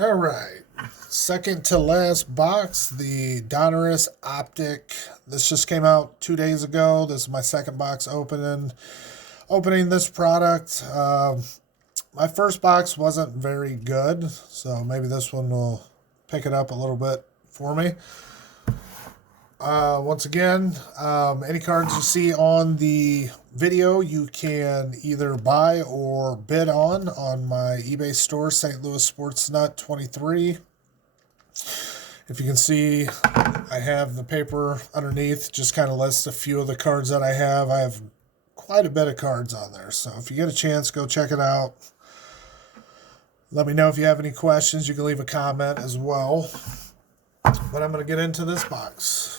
All right. Second to last box, the Donruss Optic. This just came out 2 days ago. This is my second box opening this product. My first box wasn't very good, so maybe this one will pick it up a little bit for me. Once again, any cards you see on the video, you can either buy or bid on my eBay store, St. Louis Sports Nut 23. If you can see, I have the paper underneath, just kind of lists a few of the cards that I have. I have quite a bit of cards on there, so if you get a chance, go check it out. Let me know if you have any questions. You can leave a comment as well. But I'm going to get into this box.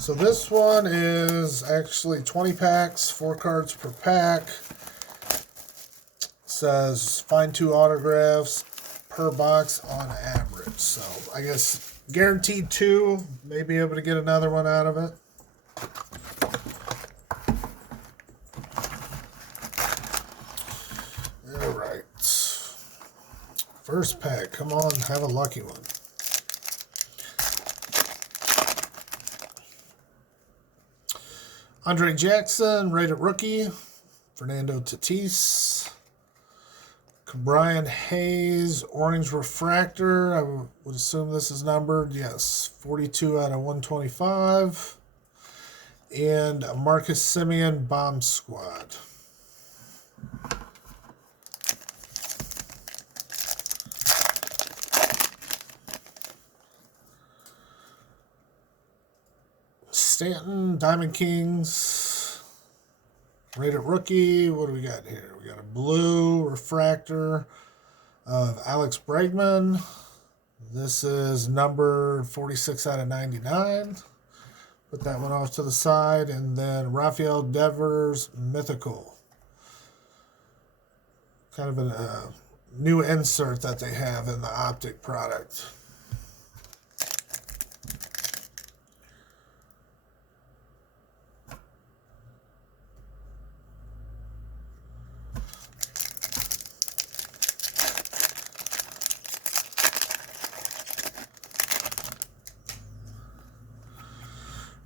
So this one is actually 20 packs, 4 cards per pack. It says find 2 autographs per box on average. So I guess guaranteed 2, may be able to get another one out of it. All right. First pack, come on, have a lucky one. Andre Jackson, rated rookie. Fernando Tatis. Brian Hayes, orange refractor. I would assume this is numbered. Yes, 42 out of 125. And Marcus Semien, bomb squad. Stanton, Diamond Kings, rated rookie. What do we got here? We got a blue refractor of Alex Bregman. This is numbered 46 out of 99. Put that one off to the side. And then Rafael Devers, mythical. Kind of a new insert that they have in the Optic product.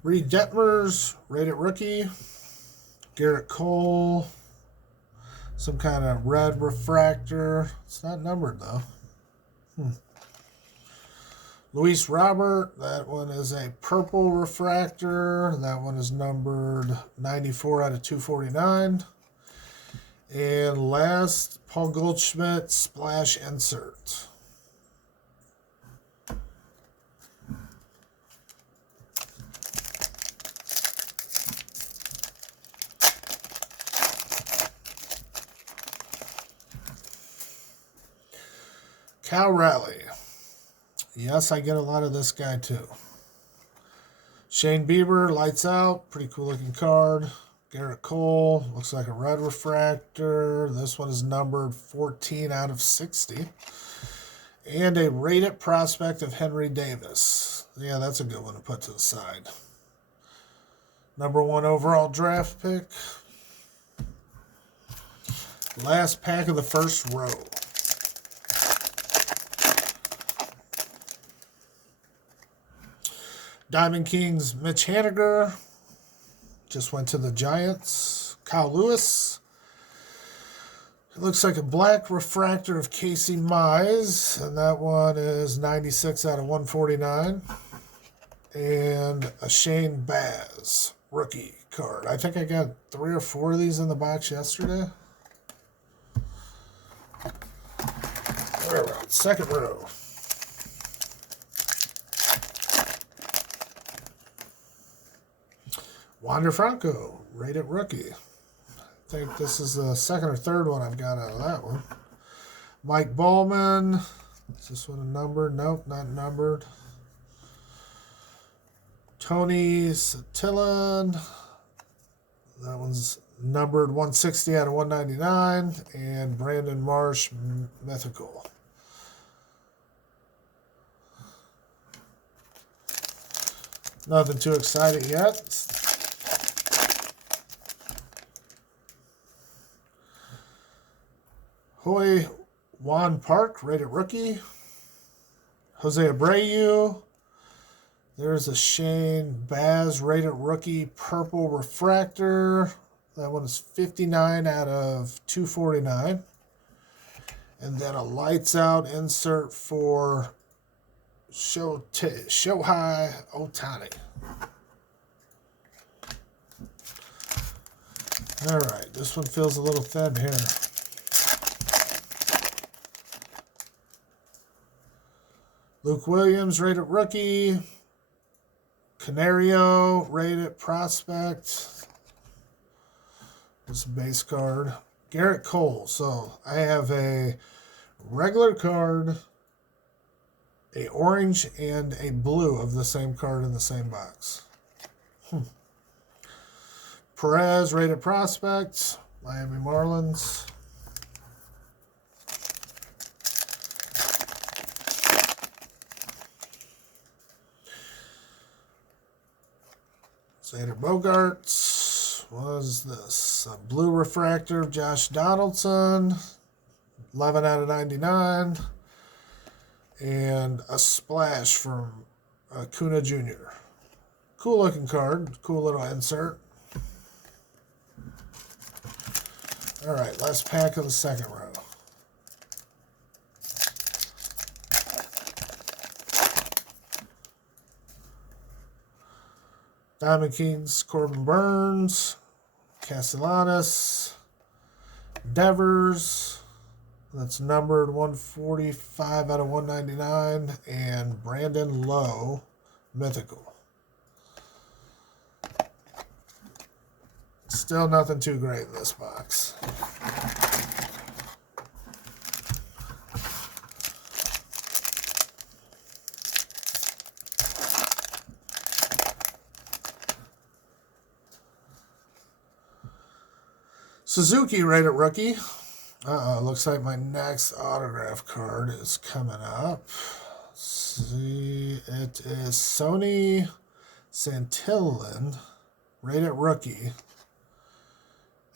Reed Detmers, rated rookie. Garrett Cole, some kind of red refractor. It's not numbered though. Luis Robert, that one is a purple refractor. That one is numbered 94 out of 249. And last, Paul Goldschmidt, splash insert. Cal Raleigh. Yes, I get a lot of this guy too. Shane Bieber, lights out. Pretty cool looking card. Garrett Cole, looks like a red refractor. This one is numbered 14 out of 60. And a rated prospect of Henry Davis. Yeah, that's a good one to put to the side. Number 1 overall draft pick. Last pack of the first row. Diamond Kings, Mitch Haniger. Just went to the Giants. Kyle Lewis. It looks like a black refractor of Casey Mize. And that one is 96 out of 149. And a Shane Baz rookie card. I think I got 3 or 4 of these in the box yesterday. All right, second row. Wander Franco, rated rookie. I think this is the second or third one I've got out of that one. Mike Ballman. Is this one a number? Nope, not numbered. Tony Satillon. That one's numbered 160 out of 199. And Brandon Marsh, mythical. Nothing too exciting yet. Hoi Juan Park, rated rookie. Jose Abreu. There's a Shane Baz, rated rookie, purple refractor. That one is 59 out of 249. And then a lights out insert for Shohei Ohtani. All right, this one feels a little thin here. Luke Williams, rated rookie. Canario, rated prospect. This is a base card. Garrett Cole. So I have a regular card, a orange, and a blue of the same card in the same box. Perez, rated prospect. Miami Marlins. Xander Bogaerts. What is this? A blue refractor of Josh Donaldson. 11 out of 99. And a splash from Acuna Jr. Cool looking card. Cool little insert. All right, last pack of the second row. Diamond Kings, Corbin Burns, Castellanos, Devers, that's numbered 145 out of 199, and Brandon Lowe, mythical. Still nothing too great in this box. Suzuki, rated rookie. Looks like my next autograph card is coming up. Let's see, it is Sony Santillan, rated rookie.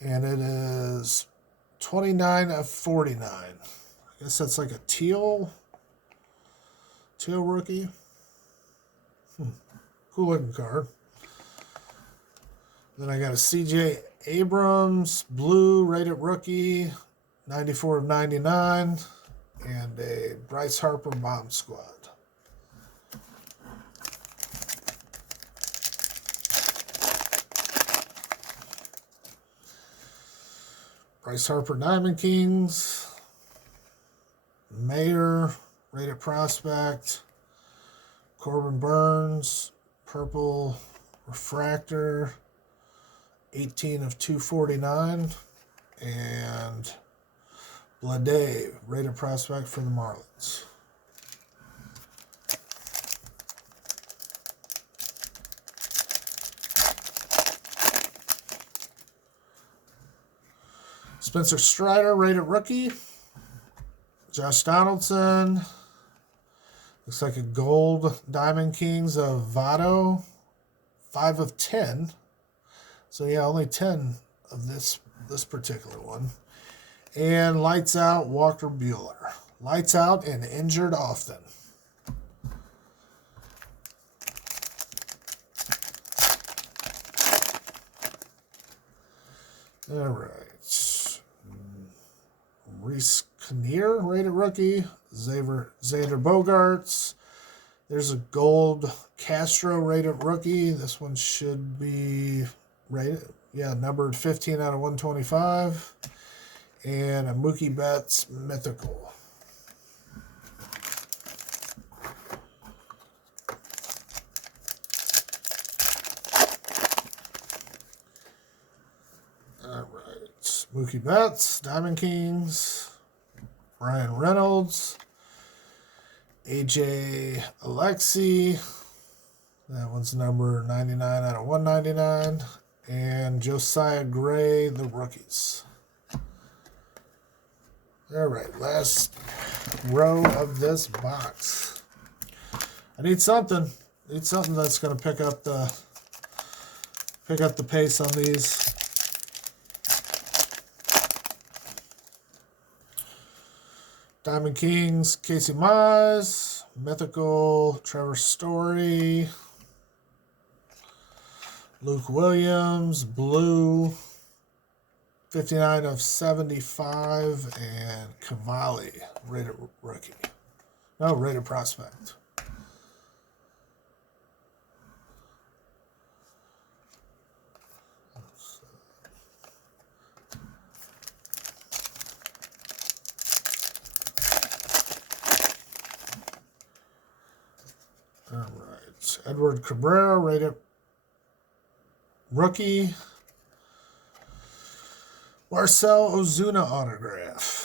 And it is 29 of 49. I guess that's like a teal rookie. Cool looking card. Then I got a CJ Abrams, blue, rated rookie, 94 of 99, and a Bryce Harper bomb squad. Bryce Harper, Diamond Kings, Mayer, rated prospect, Corbin Burns, purple refractor, 18 of 249, and Blade, rated prospect for the Marlins. Spencer Strider, rated rookie. Josh Donaldson. Looks like a gold Diamond Kings of Votto. 5 of 10. So yeah, only 10 of this particular one. And lights out Walker Buehler. Lights out and injured often. All right. Reese Kinnear, rated rookie. Xander Bogaerts. There's a gold Castro, rated rookie. This one should be rated, numbered 15 out of 125. And a Mookie Betts mythical. All right. Mookie Betts, Diamond Kings, Ryan Reynolds, AJ Alexi. That one's number 99 out of 199. And Josiah Gray, the rookies. All right, last row of this box. I need something. That's going to pick up the pace on these. Diamond Kings, Casey Mize. Mythical, Trevor Story. Luke Williams, blue. 59 of 75. And Cavalli, rated rookie. No, rated prospect. All right. Edward Cabrera, rated rookie. Marcel Ozuna autograph.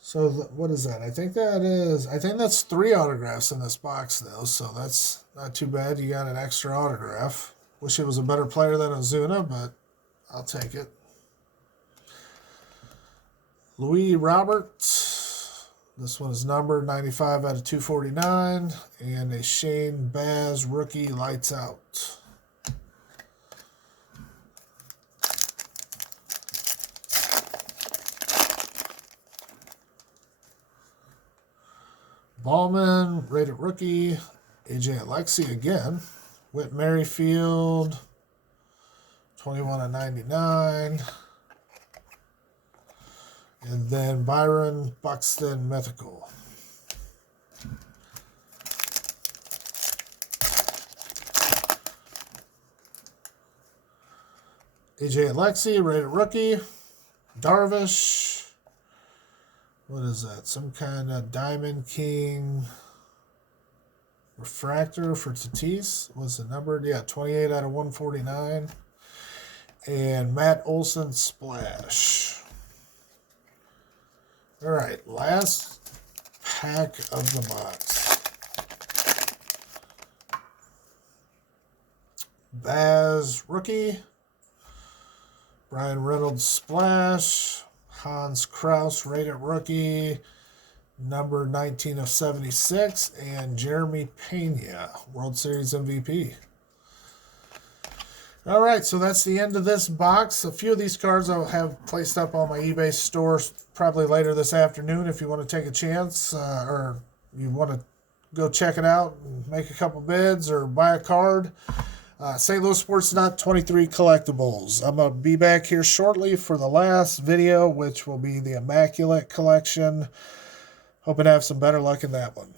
So what is that? I think that's 3 autographs in this box, though, so that's not too bad. You got an extra autograph. Wish it was a better player than Ozuna, but I'll take it. Louis Roberts. This one is numbered 95 out of 249. And a Shane Baz rookie, lights out. Ballman, rated rookie. AJ Alexi again. Whit Merrifield, 21 of 99. And then Byron Buxton, mythical. AJ Alexi, rated rookie. Darvish. What is that? Some kind of Diamond King refractor for Tatis. What's the number? Yeah, 28 out of 149. And Matt Olson, splash. All right, last pack of the box. Baz, rookie. Brian Reynolds, splash. Hans Kraus, rated rookie, number 19 of 76, and Jeremy Pena, World Series MVP. All right, so that's the end of this box. A few of these cards I'll have placed up on my eBay store probably later this afternoon if you want to take a chance or you want to go check it out and make a couple bids or buy a card. St. Louis Sports Not 23 collectibles. I'm going to be back here shortly for the last video, which will be the Immaculate Collection. Hoping to have some better luck in that one.